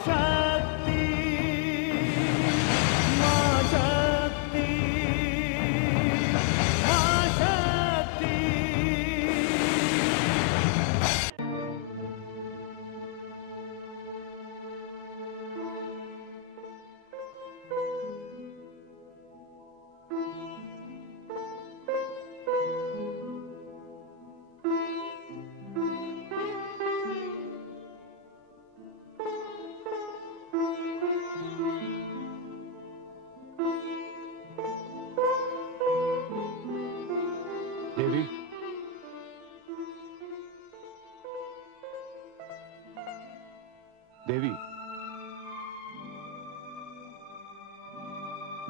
शक्ति, मां शक्ति, मां शक्ति। देवी, देवी,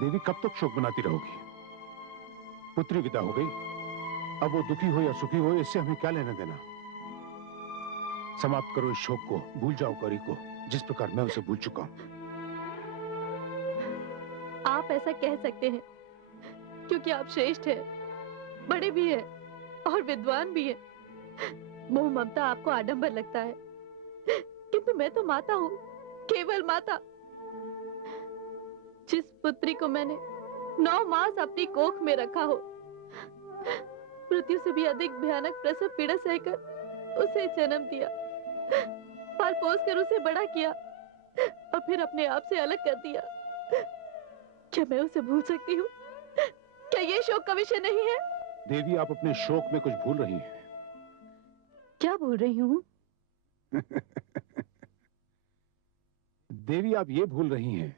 देवी कब तक शोक मनाती रहोगी? पुत्री विदा हो गई, अब वो दुखी हो या सुखी हो इससे हमें क्या लेना देना। समाप्त करो इस शोक को, भूल जाओ गौरी को जिस प्रकार मैं उसे भूल चुका हूं। आप ऐसा कह सकते हैं क्योंकि आप श्रेष्ठ हैं, बड़े भी हैं और विद्वान भी हैं। मोह ममता आपको आडंबर लगता है, किंतु मैं तो माता हूँ, केवल माता। जिस पुत्री को मैंने 9 मास अपनी कोख में रखा हो, मृत्यु से भी अधिक भयानक प्रसव पीड़ा सहकर उसे जन्म दिया, पाल पोस कर उसे बड़ा किया और फिर अपने आप से अलग कर दिया। क्या मैं उसे भूल सकती हूँ? क्या ये शोक का विषय नहीं है? देवी, आप अपने शोक में कुछ भूल रही हैं। क्या भूल रही हूँ? देवी, आप ये भूल रही हैं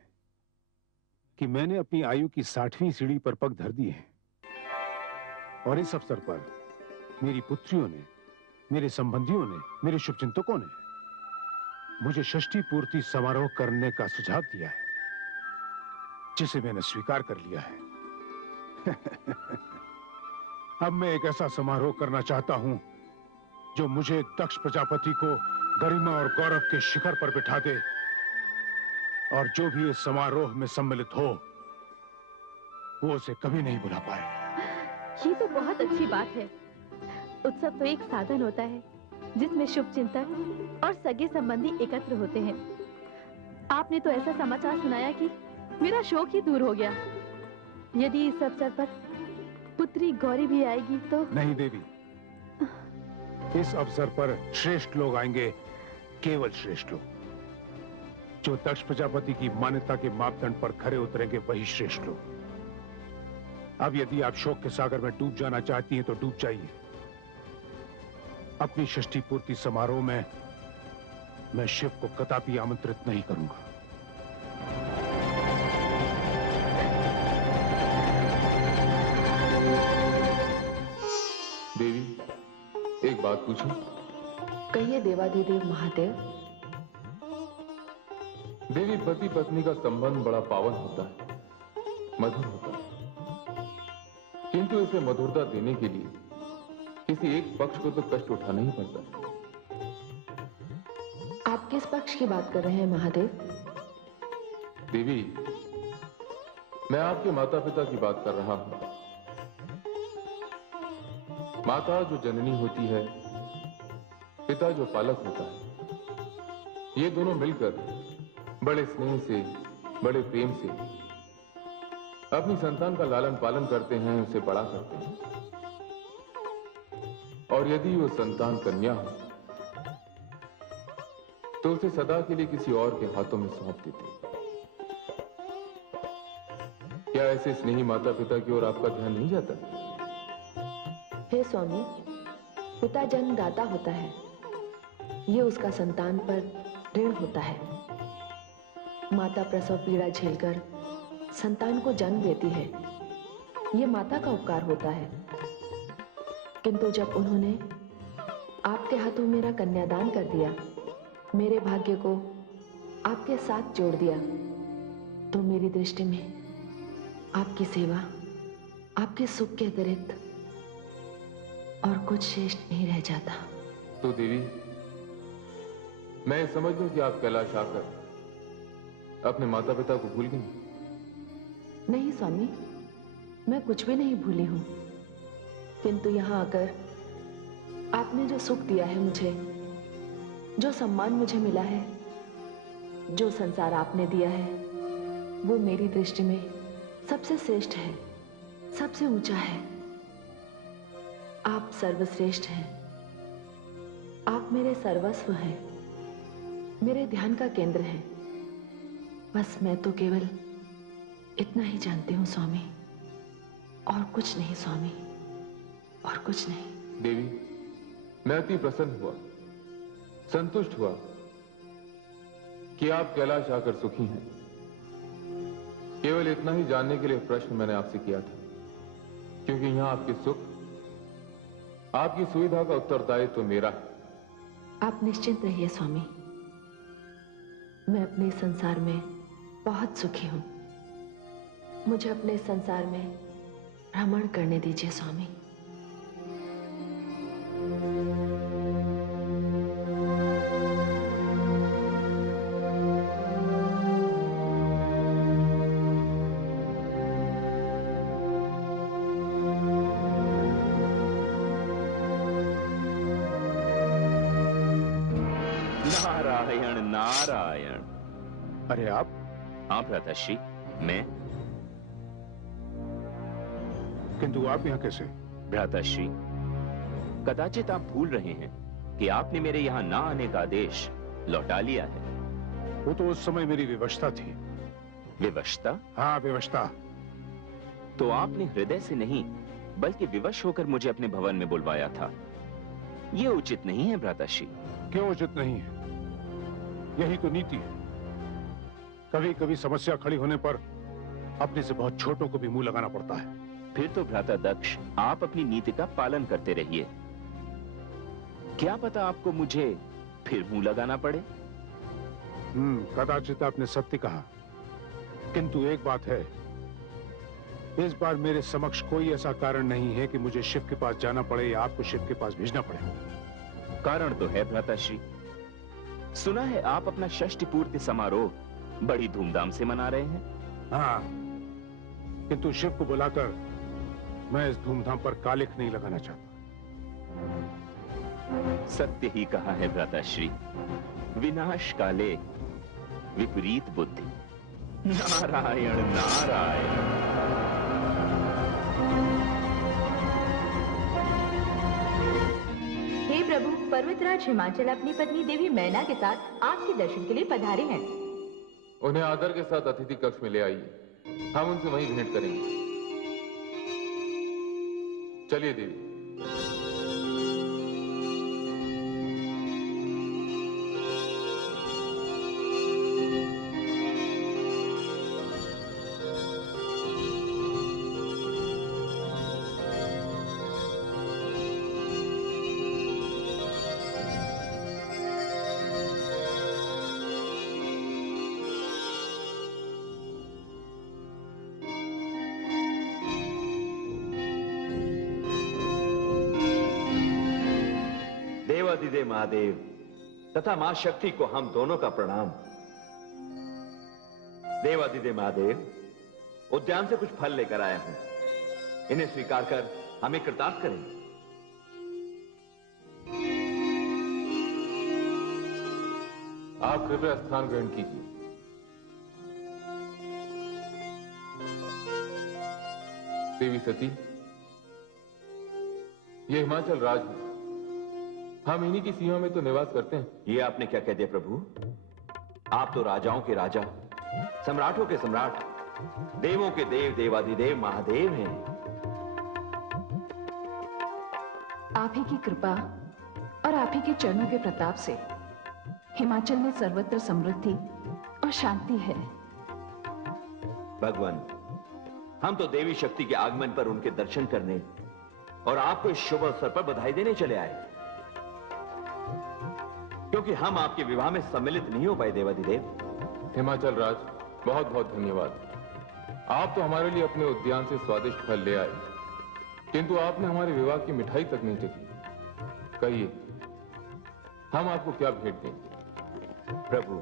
कि मैंने अपनी आयु की 60वीं सीढ़ी पर पग धर दी है और इस अवसर पर मेरी पुत्रियों ने, मेरे संबंधियों ने, मेरे शुभचिंतकों ने मुझे षष्ठी पूर्ति समारोह करने का सुझाव दिया है, जिसे मैंने स्वीकार कर लिया है। अब मैं एक ऐसा समारोह करना चाहता हूं जो मुझे दक्ष प्रजापति को गरिमा और गौरव के शिखर पर बिठा दे, और जो भी इस समारोह में सम्मिलित हो वो उसे कभी नहीं भुला पाए। ये तो बहुत अच्छी बात है। उत्सव तो एक साधन होता है जिसमें शुभ चिंतक और सगे संबंधी एकत्र होते हैं। आपने तो ऐसा समाचार सुनाया कि मेरा शोक ही दूर हो गया। यदि इस अवसर पर पुत्री गौरी भी आएगी तो? नहीं देवी, इस अवसर पर श्रेष्ठ लोग आएंगे, केवल श्रेष्ठ लोग। जो दक्ष प्रजापति की मान्यता के मापदंड पर खरे उतरेंगे वही श्रेष्ठ लोग। अब यदि आप शोक के सागर में डूब जाना चाहती हैं तो डूब जाइए। अपनी षष्ठी पूर्ति समारोह में मैं शिव को कदापि आमंत्रित नहीं करूंगा। देवी, एक बात पूछूं? कहिए देवाधिदेव महादेव। देवी, पति पत्नी का संबंध बड़ा पावन होता है, मधुर होता है, किंतु इसे मधुरता देने के लिए किसी एक पक्ष को तो कष्ट उठाना ही पड़ता है। आप किस पक्ष की बात कर रहे हैं महादेव? देवी, मैं आपके माता पिता की बात कर रहा हूं। माता जो जननी होती है, पिता जो पालक होता है, ये दोनों मिलकर बड़े स्नेह से, बड़े प्रेम से अपनी संतान का लालन पालन करते हैं, उसे बड़ा करते हैं। और यदि वो संतान कन्या हो तो उसे सदा के लिए किसी और के हाथों में सौंप देते हैं। क्या ऐसे स्नेही माता पिता की ओर आपका ध्यान नहीं जाता? हे स्वामी, पिता जन्मदाता होता है, ये उसका संतान पर ऋण होता है। माता प्रसव पीड़ा झेलकर संतान को जन्म देती है, ये माता का उपकार होता है। किंतु जब उन्होंने आपके हाथों मेरा कन्यादान कर दिया, मेरे भाग्य को आपके साथ जोड़ दिया, तो मेरी दृष्टि में आपकी सेवा, आपके सुख के अतिरिक्त और कुछ शेष नहीं रह जाता। तो देवी, मैं समझ लूं कि आप कैलाश आकर अपने माता पिता को भूल गई? नहीं स्वामी, मैं कुछ भी नहीं भूली हूं, किंतु यहां आकर आपने जो सुख दिया है मुझे, जो सम्मान मुझे मिला है, जो संसार आपने दिया है वो मेरी दृष्टि में सबसे श्रेष्ठ है, सबसे ऊंचा है। आप सर्वश्रेष्ठ हैं। आप मेरे सर्वस्व हैं, मेरे ध्यान का केंद्र हैं। बस मैं तो केवल इतना ही जानती हूं स्वामी, और कुछ नहीं स्वामी, और कुछ नहीं। देवी, मैं अति प्रसन्न हुआ, संतुष्ट हुआ कि आप कैलाश आकर सुखी हैं। केवल इतना ही जानने के लिए प्रश्न मैंने आपसे किया था, क्योंकि यहां आपके सुख, आपकी सुविधा का उत्तरदायित्व तो मेरा है। आप निश्चिंत रहिए स्वामी, मैं अपने संसार में बहुत सुखी हूं। मुझे अपने संसार में भ्रमण करने दीजिए स्वामी। नारायण नारायण। अरे आप? हाँ भ्राताश्री, मैं। किंतु आप यहाँ कैसे? भ्राताश्री, कदाचित आप भूल रहे हैं कि आपने मेरे यहाँ ना आने का आदेश लौटा लिया है। वो तो उस समय मेरी विवशता थी। विवशता? हाँ, विवशता। तो आपने हृदय से नहीं बल्कि विवश होकर मुझे अपने भवन में बुलवाया था। ये उचित नहीं है भ्राताश्री। क्यों उचित नहीं है? यही तो नीति है। कभी कभी समस्या खड़ी होने पर अपने से बहुत छोटों को भी मुंह लगाना पड़ता है। फिर तो भ्राता दक्ष, आप अपनी नीति का पालन करते रहिए। क्या पता आपको मुझे फिर मुंह लगाना पड़े। कदाचित आपने सत्य कहा, किंतु एक बात है, इस बार मेरे समक्ष कोई ऐसा कारण नहीं है कि मुझे शिव के पास जाना पड़े या आपको शिव के पास भेजना पड़े। कारण तो है भ्राताश्री। सुना है आप अपना षष्ठी पूर्ति समारोह बड़ी धूमधाम से मना रहे हैं। हाँ, किंतु शिव को बुलाकर मैं इस धूमधाम पर कालिख नहीं लगाना चाहता। सत्य ही कहा है भ्राताश्री, विनाश काले विपरीत बुद्धि। नारायण नारायण। हे प्रभु, पर्वतराज हिमाचल अपनी पत्नी देवी मैना के साथ आपके दर्शन के लिए पधारे हैं। उन्हें आदर के साथ अतिथि कक्ष में ले आइए, हम उनसे वहीं भेंट करेंगे। चलिए देवी। देवाधिदेव महादेव तथा मां शक्ति को हम दोनों का प्रणाम। देवाधिदेव महादेव, उद्यान से कुछ फल लेकर आया हूं, इन्हें स्वीकार कर हमें कृतार्थ करें। आप कृपया स्थान ग्रहण कीजिए। देवी सती, ये हिमाचल राज है, हम इन्हीं की सीमा में तो निवास करते हैं। ये आपने क्या कह दिया प्रभु? आप तो राजाओं के राजा, सम्राटों के सम्राट, देवों के देव, देवाधिदेव महादेव हैं। आप ही की कृपा और आप ही के चरणों के प्रताप से हिमाचल में सर्वत्र समृद्धि और शांति है। भगवान, हम तो देवी शक्ति के आगमन पर उनके दर्शन करने और आपको इस शुभ अवसर पर बधाई देने चले आए, क्योंकि हम आपके विवाह में सम्मिलित नहीं हो पाए। देवाधिदेव हिमाचल राज, बहुत बहुत धन्यवाद। आप तो हमारे लिए अपने उद्यान से स्वादिष्ट फल ले आए, किंतु आपने हमारे विवाह की मिठाई तक नहीं चखी। कहिए, हम आपको क्या भेंट दें? प्रभु,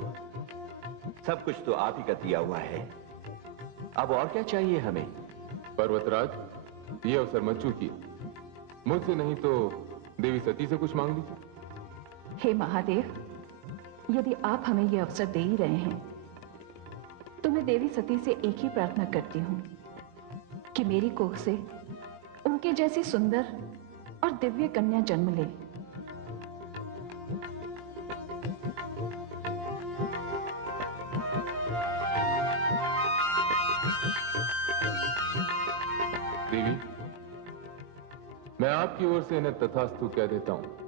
सब कुछ तो आप ही का दिया हुआ है, अब और क्या चाहिए हमें? पर्वतराज, ये अवसर मत चूकिए, मुझसे नहीं तो देवी सती से कुछ मांग लीजिए। हे महादेव, यदि आप हमें यह अवसर दे ही रहे हैं तो मैं देवी सती से एक ही प्रार्थना करती हूं कि मेरी कोख से उनके जैसी सुंदर और दिव्य कन्या जन्म ले। देवी, मैं आपकी ओर से इन्हें तथास्तु कह देता हूं।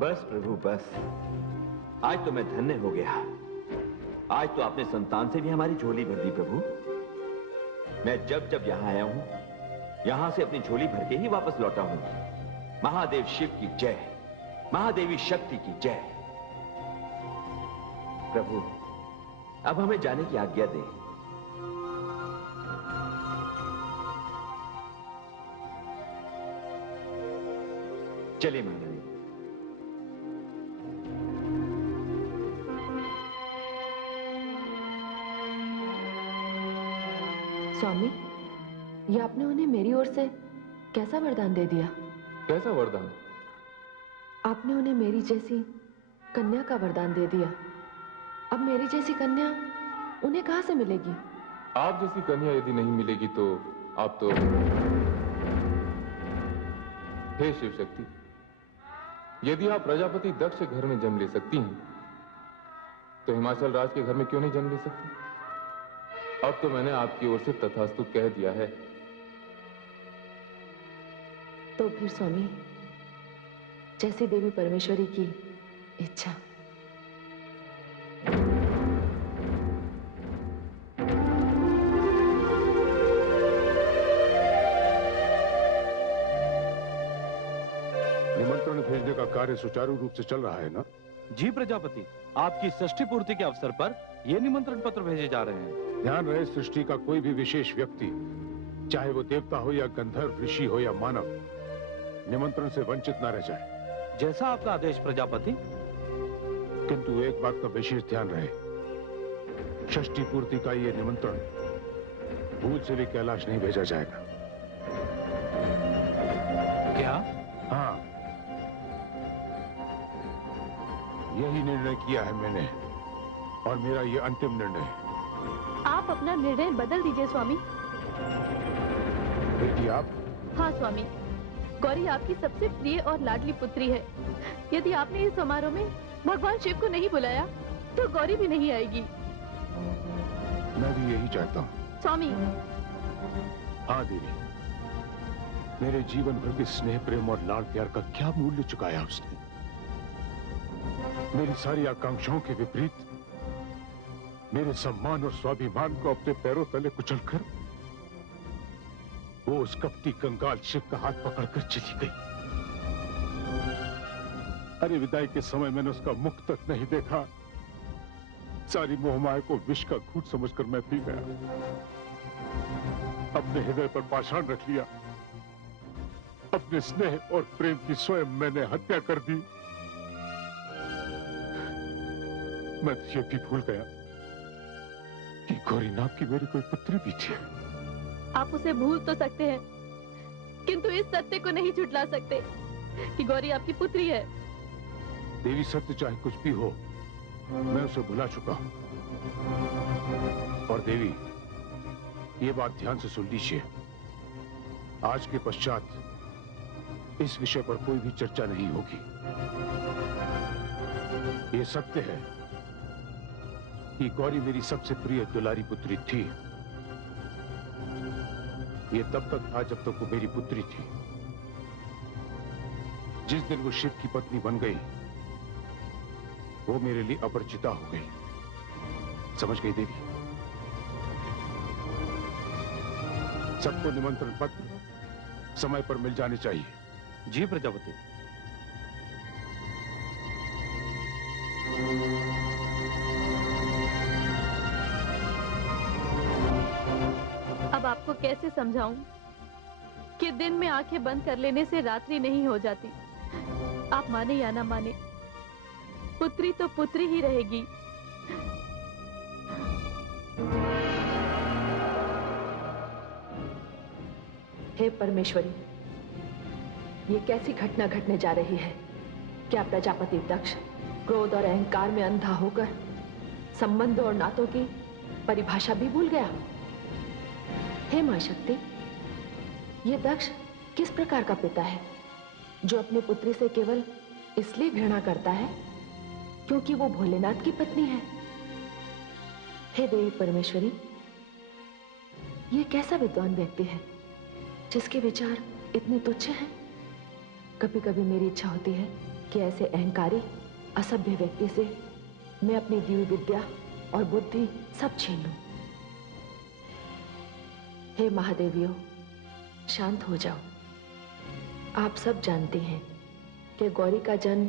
बस प्रभु बस, आज तो मैं धन्य हो गया। आज तो आपने संतान से भी हमारी झोली भर दी प्रभु। मैं जब जब यहां आया हूं, यहां से अपनी झोली भर के ही वापस लौटा हूं। महादेव शिव की जय, महादेवी शक्ति की जय। प्रभु, अब हमें जाने की आज्ञा दें। चलिए महारानी। स्वामी, ये आपने उन्हें मेरी ओर से कैसा वरदान दे दिया? कैसा वरदान? आपने उन्हें मेरी जैसी कन्या का वरदान दे दिया। अब मेरी जैसी कन्या उन्हें कहां से मिलेगी? आप जैसी कन्या यदि नहीं मिलेगी तो आप तो, हे शिव शक्ति, यदि आप प्रजापति दक्ष के घर में जन्म ले सकती हैं तो हिमाचल राज के घर में क्यों नहीं जन्म ले सकती? अब तो मैंने आपकी ओर से तथास्तु कह दिया है। तो फिर स्वामी, जैसी देवी परमेश्वरी की इच्छा। निमंत्रण भेजने का कार्य सुचारू रूप से चल रहा है ना? जी प्रजापति, आपकी षष्ठी पूर्ति के अवसर पर ये निमंत्रण पत्र भेजे जा रहे हैं। ध्यान रहे, सृष्टि का कोई भी विशेष व्यक्ति, चाहे वो देवता हो या गंधर्व, ऋषि हो या मानव, निमंत्रण से वंचित न रह जाए। जैसा आपका आदेश प्रजापति। किंतु एक बात का विशेष ध्यान रहे, षष्ठी पूर्ति का ये निमंत्रण भूल से भी कैलाश नहीं भेजा जाएगा। क्या? हाँ, यही निर्णय किया है मैंने, और मेरा ये अंतिम निर्णय है। आप अपना निर्णय बदल दीजिए स्वामी। बेटी आप? हाँ स्वामी, गौरी आपकी सबसे प्रिय और लाडली पुत्री है। यदि आपने इस समारोह में भगवान शिव को नहीं बुलाया तो गौरी भी नहीं आएगी। मैं भी यही चाहता हूँ स्वामी। हाँ देवी, मेरे जीवन भर के स्नेह, प्रेम और लाड प्यार का क्या मूल्य चुकाया उसने? मेरी सारी आकांक्षाओं के विपरीत मेरे सम्मान और स्वाभिमान को अपने पैरों तले कुचलकर वो उस कपटी कंगाल शिव का हाथ पकड़कर चली गई। अरे विदाई के समय मैंने उसका मुख तक नहीं देखा। सारी मोहमाया को विष का घूंट समझकर मैं पी गया। अपने हृदय पर पाषाण रख लिया। अपने स्नेह और प्रेम की स्वयं मैंने हत्या कर दी। मैं ये भी भूल गया कि गौरी नाम की मेरी कोई पुत्री भी थी। आप उसे भूल तो सकते हैं, किंतु इस सत्य को नहीं झुठला सकते कि गौरी आपकी पुत्री है। देवी, सत्य चाहे कुछ भी हो, मैं उसे भुला चुका हूं। और देवी, ये बात ध्यान से सुन लीजिए, आज के पश्चात इस विषय पर कोई भी चर्चा नहीं होगी। ये सत्य है कि गौरी मेरी सबसे प्रिय दुलारी पुत्री थी। ये तब तक था जब तक वो मेरी पुत्री थी। जिस दिन वो शिव की पत्नी बन गई, वो मेरे लिए अपरिचिता हो गई। समझ गई देवी? सबको निमंत्रण पत्र समय पर मिल जाने चाहिए। जी प्रजापति। अब आपको कैसे समझाऊं कि दिन में आंखें बंद कर लेने से रात्रि नहीं हो जाती। आप माने या ना माने, पुत्री तो पुत्री ही रहेगी। हे परमेश्वरी, ये कैसी घटना घटने जा रही है? क्या प्रजापति दक्ष क्रोध और अहंकार में अंधा होकर संबंधों और नातों की परिभाषा भी भूल गया? हे मां शक्ति, ये दक्ष किस प्रकार का पिता है जो अपनी पुत्री से केवल इसलिए घृणा करता है क्योंकि वो भोलेनाथ की पत्नी है? हे देवी परमेश्वरी, ये कैसा विद्वान व्यक्ति है जिसके विचार इतने तुच्छ हैं? कभी कभी मेरी इच्छा होती है कि ऐसे अहंकारी असभ्य व्यक्ति से मैं अपनी दिव्य विद्या और बुद्धि सब छीन लूं। हे महादेवियों, शांत हो जाओ। आप सब जानती हैं कि गौरी का जन्म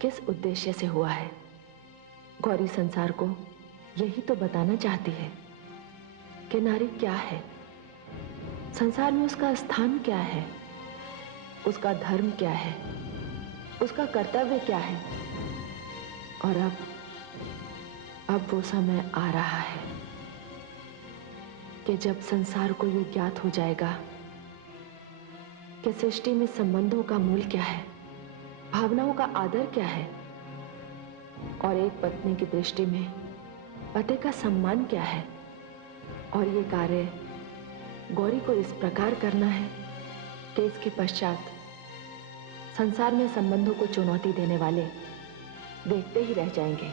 किस उद्देश्य से हुआ है। गौरी संसार को यही तो बताना चाहती है कि नारी क्या है, संसार में उसका स्थान क्या है, उसका धर्म क्या है, उसका कर्तव्य क्या है। और अब वो समय आ रहा है कि जब संसार को ये ज्ञात हो जाएगा कि सृष्टि में संबंधों का मूल क्या है, भावनाओं का आदर क्या है, और एक पत्नी की दृष्टि में पति का सम्मान क्या है। और ये कार्य गौरी को इस प्रकार करना है कि इसके पश्चात संसार में संबंधों को चुनौती देने वाले देखते ही रह जाएंगे।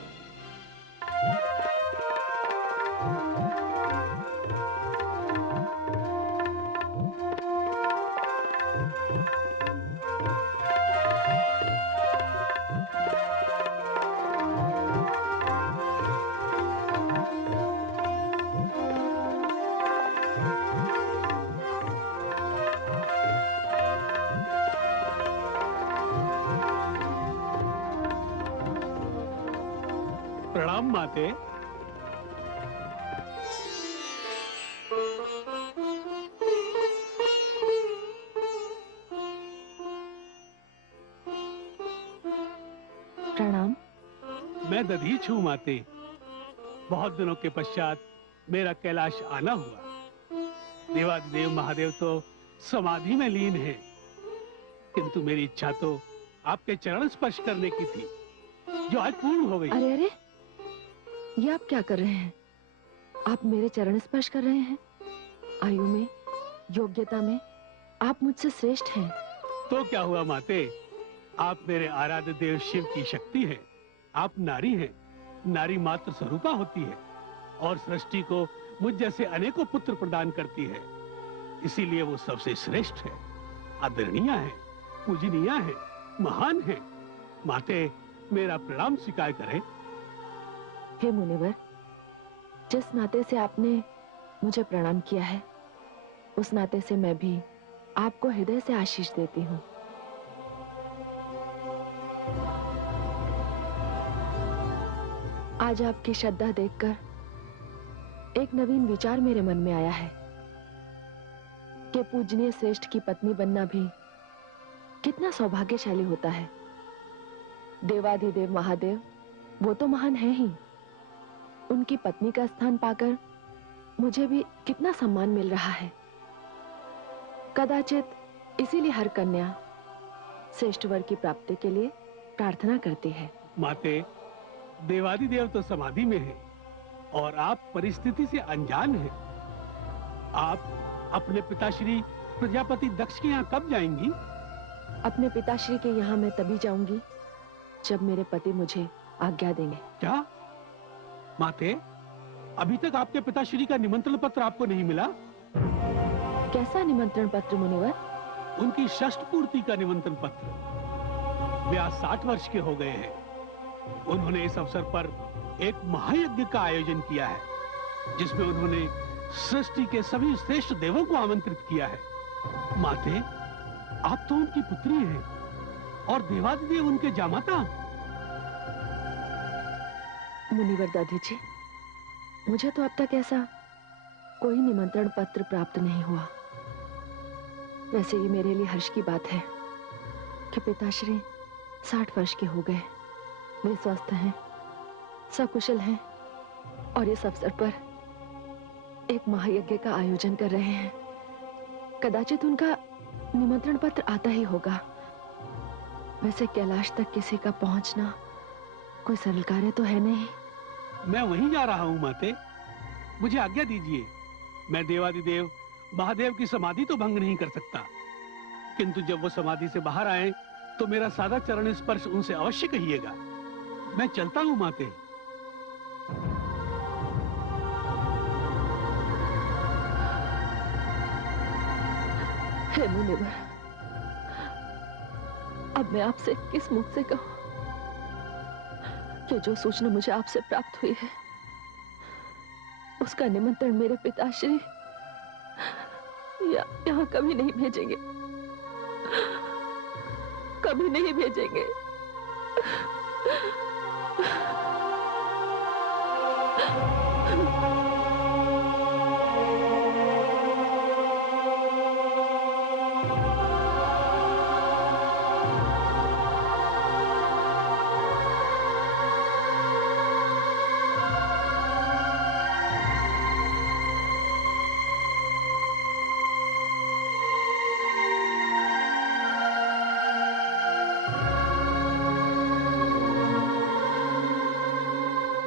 प्रणाम माते। प्रणाम। मैं दधीच हूँ माते। बहुत दिनों के पश्चात मेरा कैलाश आना हुआ। देवादिदेव महादेव तो समाधि में लीन है, किंतु मेरी इच्छा तो आपके चरण स्पर्श करने की थी, जो आज पूर्ण हो गई। अरे अरे, ये आप क्या कर रहे हैं? आप मेरे चरण स्पर्श कर रहे हैं? आयु में, योग्यता में आप मुझसे श्रेष्ठ हैं। तो क्या हुआ माते, आप मेरे आराध्य देव शिव की शक्ति हैं। आप नारी हैं, नारी मात्र स्वरूपा होती है और सृष्टि को मुझ जैसे अनेकों पुत्र प्रदान करती है। इसीलिए वो सबसे श्रेष्ठ है, आदरणीय है, पूजनीय है, महान है। माते, मेरा प्रणाम स्वीकार करें। हे मुनिवर, जिस नाते से आपने मुझे प्रणाम किया है, उस नाते से मैं भी आपको हृदय से आशीष देती हूँ। आज आपकी श्रद्धा देखकर एक नवीन विचार मेरे मन में आया है कि पूजनीय श्रेष्ठ की पत्नी बनना भी कितना सौभाग्यशाली होता है। देवाधिदेव महादेव वो तो महान है ही, उनकी पत्नी का स्थान पाकर मुझे भी कितना सम्मान मिल रहा है। कदाचित इसीलिए हर कन्या श्रेष्ठ वर की प्राप्ति के लिए प्रार्थना करती है। माते, देवादिदेव तो समाधि में है और आप परिस्थिति से अनजान हैं। आप अपने पिताश्री प्रजापति दक्ष के यहाँ कब जाएंगी? अपने पिताश्री के यहाँ मैं तभी जाऊंगी जब मेरे पति मुझे आज्ञा देंगे। क्या माते, अभी तक आपके पिताश्री का निमंत्रण पत्र आपको नहीं मिला? कैसा निमंत्रण पत्र मुनिवर? उनकी षष्ठ पूर्ति का निमंत्रण पत्र। वे आज 60 वर्ष के हो गए हैं। उन्होंने इस अवसर पर एक महायज्ञ का आयोजन किया है, जिसमें उन्होंने सृष्टि के सभी श्रेष्ठ देवों को आमंत्रित किया है। माते, आप तो उनकी पुत्री हैं और देवादिदेव उनके जामाता। मुनिवर दधीची, मुझे तो अब तक ऐसा कोई निमंत्रण पत्र प्राप्त नहीं हुआ। वैसे ये मेरे लिए हर्ष की बात है कि पिताश्री 60 वर्ष के हो गए, वे स्वस्थ हैं, सकुशल हैं और इस अवसर पर एक महायज्ञ का आयोजन कर रहे हैं। कदाचित उनका निमंत्रण पत्र आता ही होगा। वैसे कैलाश तक किसी का पहुंचना कोई सरल कार्य तो है नहीं। मैं वहीं जा रहा हूँ माते, मुझे आज्ञा दीजिए। मैं देवादिदेव महादेव की समाधि तो भंग नहीं कर सकता, किंतु जब वो समाधि से बाहर आए तो मेरा सादा चरण स्पर्श उनसे अवश्य कहिएगा। मैं चलता हूँ माते। हे मुनिवर, अब मैं आपसे किस मुख से कहूं कि जो सूचना मुझे आपसे प्राप्त हुई है उसका निमंत्रण मेरे पिताश्री यहाँ कभी नहीं भेजेंगे, कभी नहीं भेजेंगे।